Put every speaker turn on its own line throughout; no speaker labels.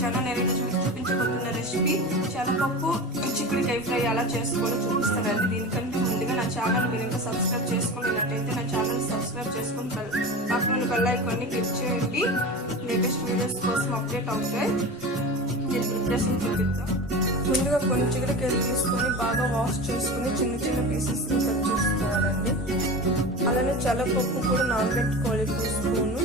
వచ్చాను. నేను ఈరోజు మీకు చూపించబోతున్న రెసిపీ శనగపప్పు చిక్కుడుకాయ ఫ్రై ఎలా చేసుకోవాలో చూపిస్తానండి దీనికంటే ముందుగా నా ఛానల్ మీరు ఇంకా సబ్స్క్రైబ్ చేసుకోలేనట్టయితే నా ఛానల్ సబ్స్క్రైబ్ చేసుకుని పక్కన బెల్ ఐకాన్ని క్లిక్ చేయండి. లేటెస్ట్ వీడియోస్ కోసం అప్డేట్ అవుతాయి. నేను ప్రిపరేషన్ చూపిద్దాం. ముందుగా కొన్ని చిగురుకాయలు తీసుకొని బాగా వాష్ చేసుకుని చిన్న చిన్న పీసెస్ కట్ చేసుకోవాలండి అలానే చల్లపప్పు కూడా నానబెట్టుకోవాలి. టూ స్పూను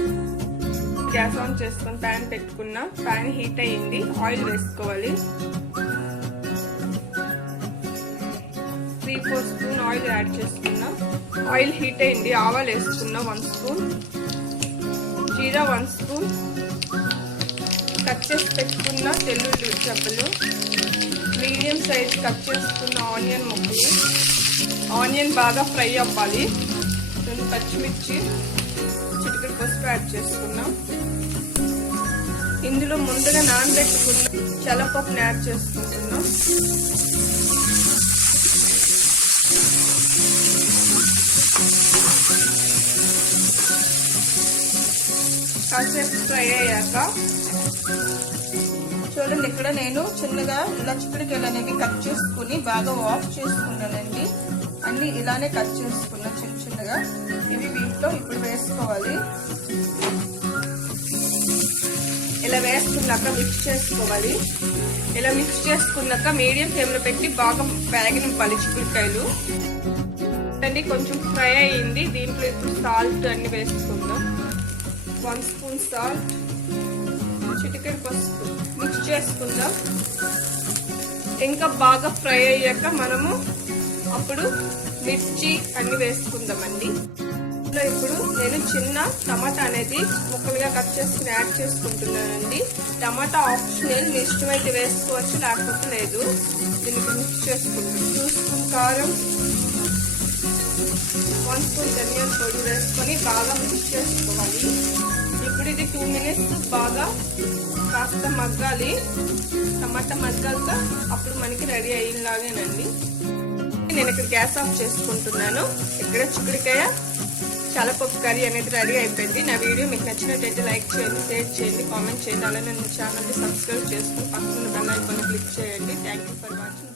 గ్యాస్ ఆన్ చేసుకొని ప్యాన్ పెట్టుకున్న ప్యాన్ హీట్ అయ్యింది. ఆయిల్ వేసుకోవాలి. Three four spoon oil add చేసుకున్నా. ఆయిల్ హీట్ అయింది ఆవాలు వేసుకున్నా వన్ స్పూన్. జీరా వన్ స్పూన్. కట్ చేసి పెట్టుకున్న తెల్లుల్లి చెప్పలు మీడియం సైజ్ కట్ చేసుకున్న ఆనియన్ ముక్కలు. ఆనియన్ బాగా ఫ్రై అవ్వాలి. రెండు పచ్చిమిర్చి చిటికెడు పసుపు యాడ్ చేసుకున్నాం ఇందులో ముందుగా నానబెట్టుకున్న చల్లపప్పుని యాడ్ చేసుకుంటున్నాం. కాసేపు ఫ్రై అయ్యాక చూడండి ఇక్కడ నేను చిన్నగా ఇలా చిక్కుడుకాయలు అనేవి కట్ చేసుకుని బాగా వాష్ చేసుకున్నానండి. అన్ని ఇలానే కట్ చేసుకున్న చిన్న చిన్నగా. ఇవి వీటిలో ఇప్పుడు వేసుకోవాలి. ఇలా వేసుకున్నాక మిక్స్ చేసుకోవాలి. ఇలా మిక్స్ చేసుకున్నాక మీడియం ఫ్లేమ్లో పెట్టి బాగా వేగనివ్వాలి చిక్కుడుకాయలు. అండి కొంచెం ఫ్రై అయ్యింది. దీంట్లో ఇప్పుడు సాల్ట్ అన్ని వేసుకుందాం. వన్ స్పూన్ సాల్ట్ చిటికెడు పసుపు. మిక్స్ చేసుకుందాం. ఇంకా బాగా ఫ్రై అయ్యాక మనము అప్పుడు మిర్చి అన్ని వేసుకుందామండి. ఇప్పుడు నేను చిన్న టమాటా అనేది ముక్కలుగా కట్ చేసుకుని యాడ్ చేసుకుంటున్నానండి. టమాటా ఆప్షనల్ మీ ఇష్టమైతే వేసుకోవచ్చు లేకపోతే లేదు. దీనికి మిక్స్ చేసుకుంటాను టూ స్పూన్ కారం వన్ స్పూన్ ధనియాల పొడి వేసుకొని బాగా మిక్స్ చేసుకోవాలి. ఇప్పుడు ఇది టూ మినిట్స్ బాగా కాస్త మగ్గాలి. టమాటా మగ్గాక అప్పుడు మనకి రెడీ అయ్యేలాగేనండి. నేను ఇక్కడ గ్యాస్ ఆఫ్ చేసుకుంటున్నాను. ఇక్కడ చిక్కుడుకాయ చాలా పప్పు కర్రీ అనేది రెడీ అయిపోయింది. నా వీడియో మీకు నచ్చినట్టయితే లైక్ చేయండి షేర్ చేయండి కామెంట్ చేయండి. అలానే నా ఛానల్ని సబ్స్క్రైబ్ చేసుకుని పక్కన బెల్ ఐకాన్ క్లిక్ చేయండి. Thank you for watching